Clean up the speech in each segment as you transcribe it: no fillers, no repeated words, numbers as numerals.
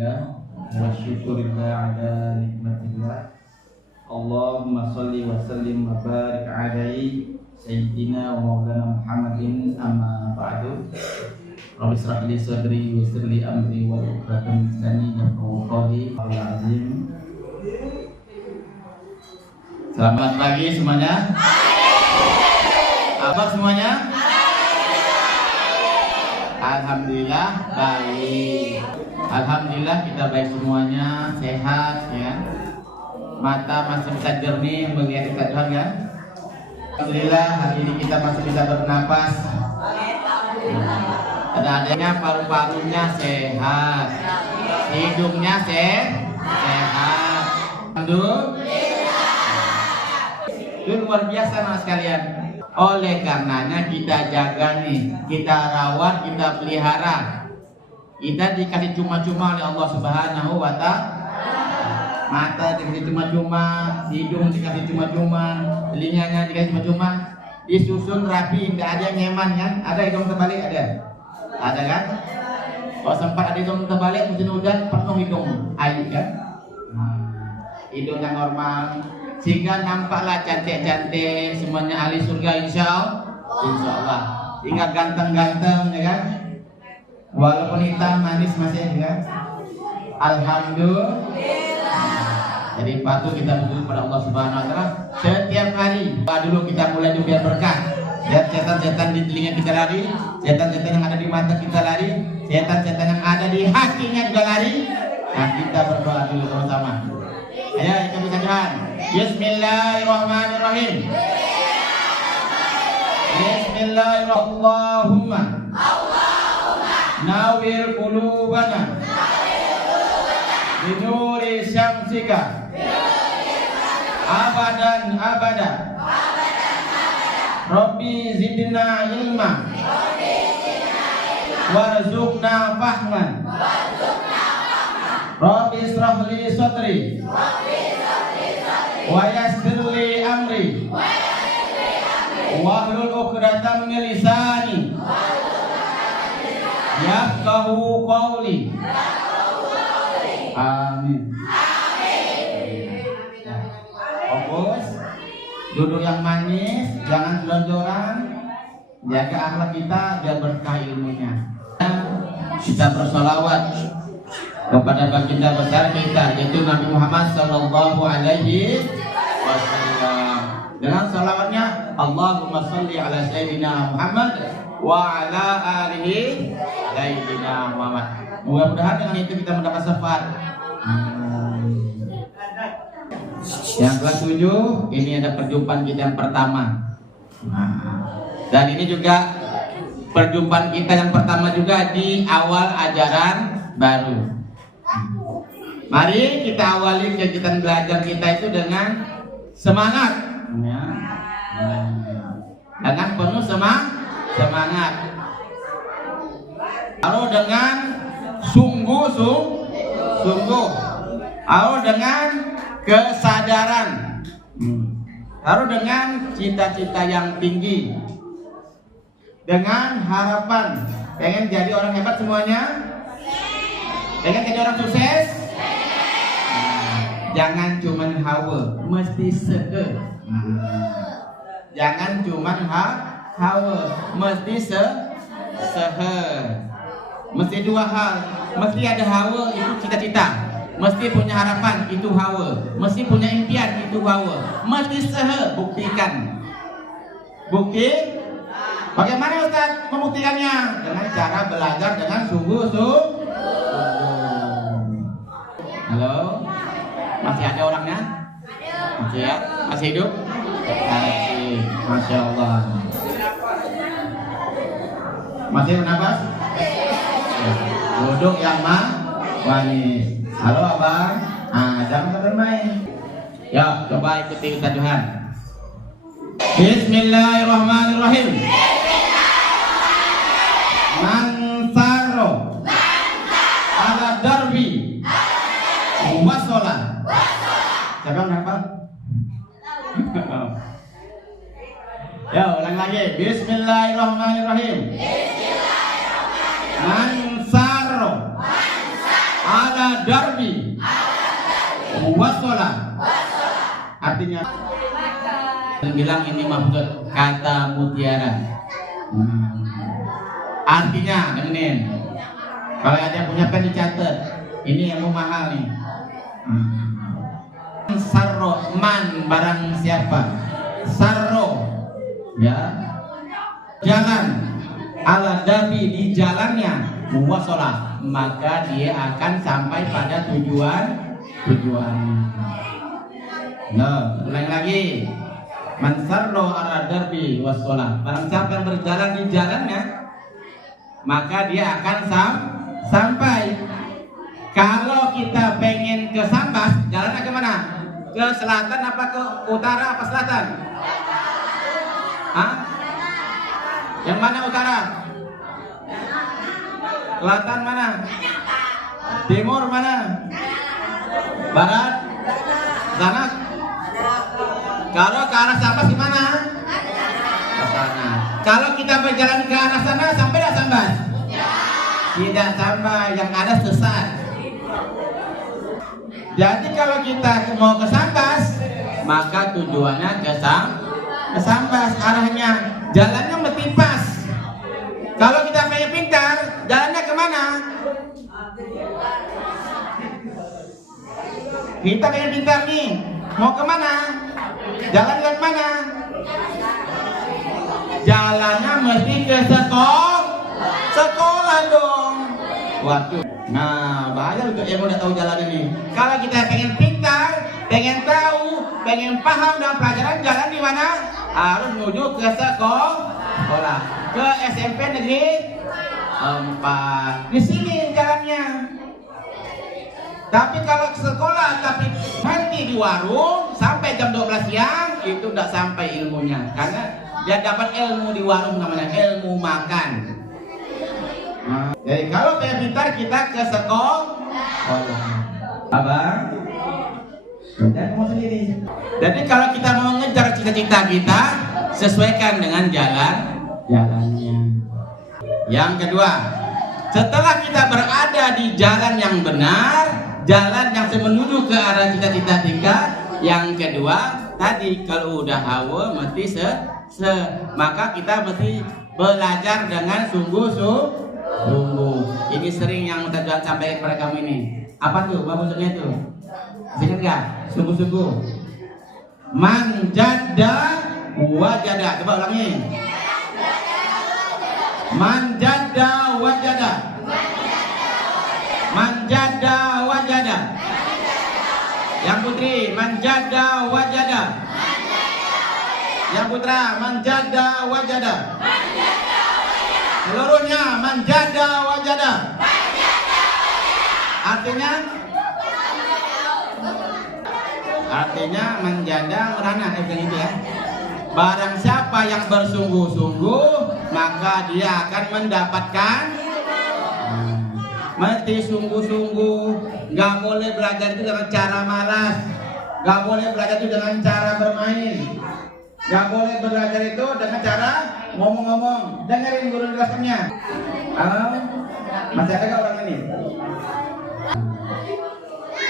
hamdillah wa syukurillah ala nikmatillah. Allahumma salli wa sallim wa barik alaihi sayyidina wa maulana Muhammadin, amma ba'du. Rabbi shrah li sadri wa yassir li amri wa uqdatam min lisani yafqahu qawli. Azim. Selamat pagi semuanya. Apa semuanya? Alhamdulillah baik. Alhamdulillah kita baik semuanya, sehat ya. Mata masih bisa jernih melihat dekat Tuhan ya. Alhamdulillah hari ini kita masih bisa bernapas. Ada adanya paru-parunya sehat, hidungnya sehat. Alhamdulillah. Itu luar biasa mas sekalian. Oleh karenanya kita jaga nih, kita rawat, kita pelihara. Kita dikasih cuma-cuma oleh Allah Subhanahu wa Ta'ala. Mata dikasih cuma-cuma, hidung dikasih cuma-cuma, telinganya dikasih cuma-cuma, disusun rapi, nggak ada yang nyaman kan? Ada hidung terbalik ada kan? Kalau sempat ada hidung terbalik, musim hujan penuh hidung air kan? Hidung yang normal, sehingga nampaklah cantik-cantik semuanya ahli surga insya Allah. Hingga ganteng-ganteng ya kan? Walaupun hitam manis masih ya kan? Alhamdulillah. Jadi patut kita bersyukur pada Allah Subhanahu wa Ta'ala setiap hari. Dulu kita mulai dulu biar berkah. Lihat setan-setan di telinga kita lari, setan-setan yang ada di mata kita lari, setan-setan yang ada di hatinya juga lari. Nah kita berdoa dulu sama-sama. Ayo kita bisa Tuhan. Bismillahirrahmanirrahim. Bismillahirrahmanirrahim. Nawwir qulubana binuri syamsika abadan abada. Rabbi zidna ilma warzuqna fahman. Rabbi israh li sadri wa yassir li amri wahlul 'uqdatam min lisani yafqahu qawli. Amin. Fokus, duduk yang manis, jangan selonjoran, jaga akhlak kita biar berkah ilmunya. Kita bersolawat kepada baginda besar kita yaitu Nabi Muhammad Sallallahu Alaihi Wasallam. Dengan salawatnya Allahumma salli ala Sayyidina Muhammad wa ala alihi Sayyidina Muhammad. Mudah-mudahan dengan itu kita mendapat syafaat. Yang ke-7 ini ada perjumpaan kita yang pertama. Dan ini juga perjumpaan kita yang pertama juga di awal ajaran baru. Mari kita awali kegiatan belajar kita itu dengan semangat ya. Dengan penuh semangat. Lalu dengan sungguh, lalu dengan kesadaran, lalu dengan cita-cita yang tinggi, dengan harapan pengen jadi orang hebat semuanya, pengen jadi orang sukses. Jangan cuman hawa, mesti sehe. Jangan cuman hawa, mesti sehe. Mesti dua hal, mesti ada hawa itu cita-cita, mesti punya harapan itu hawa, mesti punya impian itu hawa, mesti sehe. Buktikan. Bukti? Bagaimana Ustaz membuktikannya? Dengan cara belajar dengan sungguh-sungguh. Halo? Masih ada orangnya? Masih ya? Masih hidup? Masih. Masya Allah. Masih bernafas? Duduk yang manis. Halo abang. Jangan bermain. Ya, coba ikuti Ustaz Johan. Bismillahirrahmanirrahim. Mansaro ala darbi wasola. Siapa kenapa? Ya, ulang lagi. Bismillahirrahmanirrahim. Mansaro ala ala darbi wasola. Artinya bilang ini maksud kata mutiara. Artinya dengerin. Kalau ada yang punya pen dicatat. Ini yang mahal nih. Sarro man barang siapa. Sarro ya. Jalan ala darbi di jalannya wasola, maka dia akan sampai pada tujuan. Nah, ulang lagi. Mansarro ala darbi wasola. Barang siapa yang berjalan di jalannya, maka dia akan sampai. Kalau kita pengen ke Sambas, jalannya kemana? Ke selatan apa ke utara apa selatan? Hah? Yang mana utara? Selatan mana? Timur mana? Barat? Sana? Kalau ke arah Sambas gimana? Ke sana. Kalau kita berjalan ke arah sana, sampai tidak Sambas? Tidak sampai, yang ada sesat. Jadi kalau kita mau ke Sambas, maka tujuannya ke Sambas, arahnya, jalannya mesti pas. Kalau kita pengen pintar, jalannya kemana? Kita pengen pintar nih, mau kemana? Jalan ke mana? Jalannya mesti ke sekolah dong. Waduh, nah bahaya untuk yang udah tahu jalan ini. Kalau kita pengen pintar, pengen tahu, pengen paham dalam pelajaran, jalan di mana? Harus menuju ke sekolah, ke SMP negeri 4. Di sini jalannya. Tapi kalau ke sekolah tapi nanti di warung sampai jam 12 siang, itu udah sampai ilmunya. Karena dia dapat ilmu di warung, namanya ilmu makan. Nah, jadi kalau pengen pintar kita ke sekolah. Abang, dan kamu sendiri. Jadi kalau kita mau ngejar cita-cita kita, sesuaikan dengan jalannya. Yang kedua, setelah kita berada di jalan yang benar, jalan yang menuju ke arah cita-cita kita, yang kedua tadi kalau udah hawa mesti maka kita mesti belajar dengan sungguh-sungguh. Ini sering yang Tuhan sampaikan kepada kamu ini. Apa tuh maksudnya tuh? Ingat nggak? Sungguh-sungguh. Manjada wajada. Coba ulangi. Manjada wajada. Manjada wajada. Yang putri, manjada wajada. Yang putra, manjada wajada. Seluruhnya manjada wajada. Artinya menjada merana itu ya. Barang siapa yang bersungguh-sungguh, maka dia akan mendapatkan. Mesti sungguh-sungguh. Gak boleh belajar itu dengan cara malas. Gak boleh belajar itu dengan cara bermain. Gak boleh belajar itu dengan cara ngomong-ngomong. Dengerin guru jelaskannya. Masih ada gak orang ini?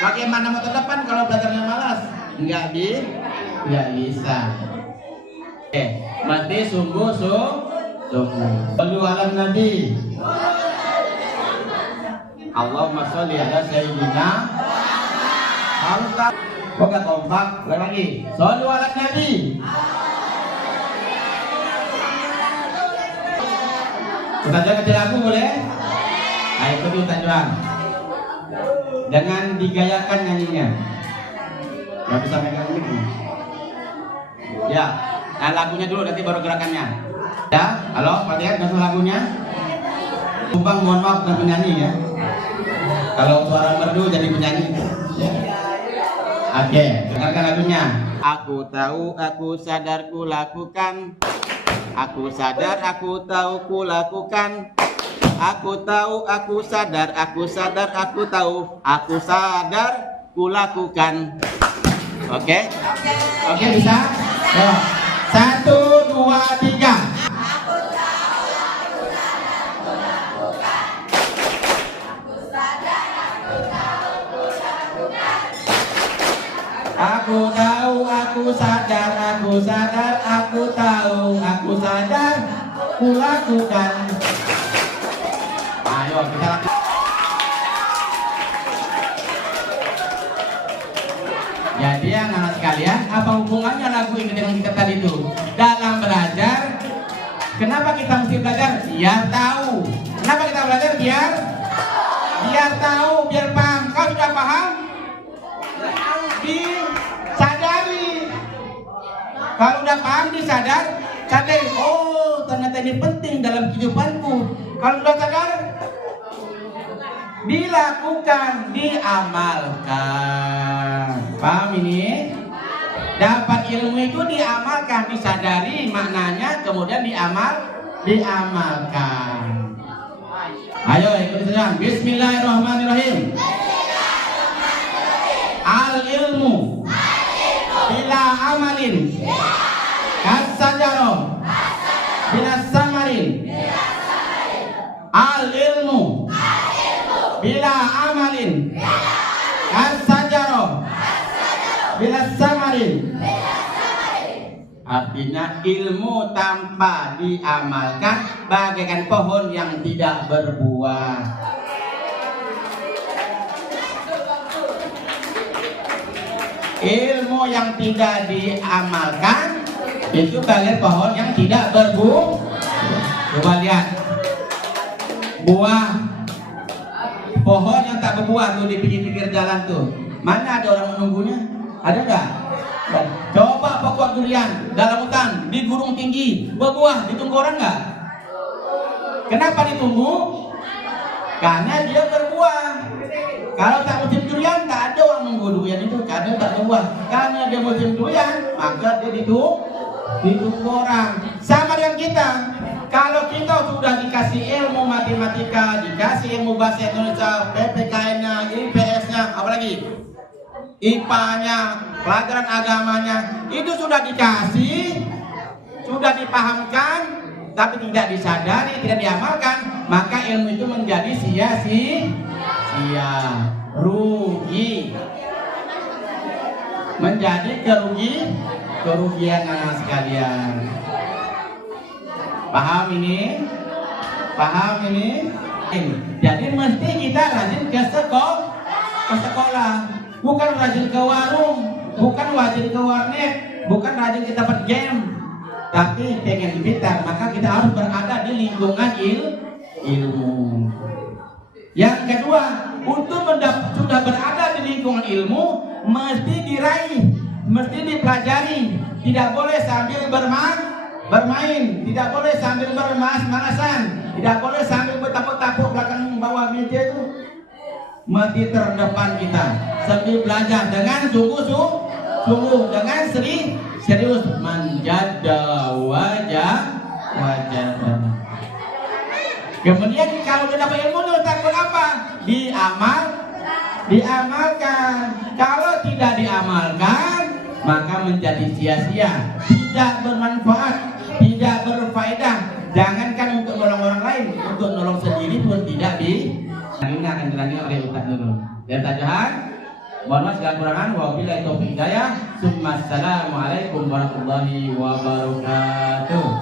Bagaimana mau ke depan kalau belajarnya malas? Nggak bisa. Mesti sungguh-sungguh. Sallu ala Nabi. Allahumma sholli ala sayyidina. Harus tak? Kok nggak kompak? Lagi. Sallu ala Nabi. Kita jangan kecil lagu boleh? Ayo itu kita jual. Jangan digayakan nyanyinya. Gak bisa megang ini. Ya, nah lagunya dulu nanti baru gerakannya. Ya, halo, perhatikan langsung lagunya. Tumpang mohon maaf bukan penyanyi ya. Kalau suara merdu jadi penyanyi. Ya. Oke, dengarkan lagunya. Aku tahu, aku sadar, ku lakukan. Aku sadar, aku tahu, ku lakukan. Aku tahu, aku sadar, aku sadar, aku tahu, aku sadar, ku lakukan. Oke? Oke, bisa? Ya. 1, 2, 3. Aku tahu, aku sadar, aku lakukan. Aku sadar, aku tahu, Aku tahu, aku sadar, aku sadar, aku tahu, aku sadar, ku lakukan. Ayo kita lakukan. Jadi anak-anak sekalian, apa hubungannya lagu ini dengan kita tadi itu? Dalam belajar, kenapa kita mesti belajar? Biar tahu. Kenapa kita belajar? Biar tahu, biar paham. Kau sudah paham? Disadari. Kalau udah paham disadari. Oh ternyata ini penting dalam kehidupanku. Kalau udah sadar, dilakukan, diamalkan. Paham ini? Dapat ilmu itu diamalkan, disadari maknanya, kemudian diamalkan. Ayo ikuti saja. Bismillahirrahmanirrahim. Al ilmu bila amalin kasajaro bila samarin. Al ilmu bila amalin kasajaro bila samarin. Artinya ilmu tanpa diamalkan bagaikan pohon yang tidak berbuah. Ilmu yang tidak diamalkan itu bagaikan pohon yang tidak berbuah. Coba lihat buah pohon yang tak berbuah tuh di pinggir-pinggir jalan tuh. Mana ada orang menunggunya? Ada nggak? Coba pokok durian dalam hutan, di gunung tinggi, berbuah, ditunggu orang nggak? Kenapa ditunggu? Karena dia berbuah. Kalau tak musim durian, tak ada orang nunggu durian itu, karena tak berbuah. Karena dia musim durian, maka dia ditunggu orang. Sama dengan kita. Kalau kita sudah dikasih ilmu matematika, dikasih ilmu bahasa Indonesia, PPKN-nya, IPS-nya, apalagi IPA-nya, pelajaran agamanya, itu sudah dikasih, sudah dipahamkan, tapi tidak disadari, tidak diamalkan, maka ilmu itu menjadi sia-sia, rugi, menjadi kerugian anak sekalian. Paham ini? Paham ini? Jadi mesti kita rajin ke sekolah. Bukan rajin ke warung, bukan rajin ke warnet, bukan rajin kita dapat game, tapi pengen pintar, maka kita harus berada di lingkungan ilmu. Yang kedua, untuk sudah berada di lingkungan ilmu, mesti diraih, mesti dipelajari. Tidak boleh sambil bermain, tidak boleh sambil bermalas-malasan, tidak boleh sambil bertapuk-tapuk belakang bawah meja itu. Mesti terdepan kita, sambil belajar dengan sungguh-sungguh, dengan serius, menjaga wajah. Kemudian kalau sudah dapat ilmu itu takut apa? Diamalkan. Kalau tidak diamalkan, maka menjadi sia-sia, tidak bermanfaat, tidak berfaedah. Jangankan untuk menolong orang lain, untuk menolong sendiri pun tidak Ini akan dilanjutkan oleh Ustaz dulu. Dan tajahan, mohon maaf segala kurangan. Wabillahi taufiq hidayah. Assalamualaikum warahmatullahi wabarakatuh.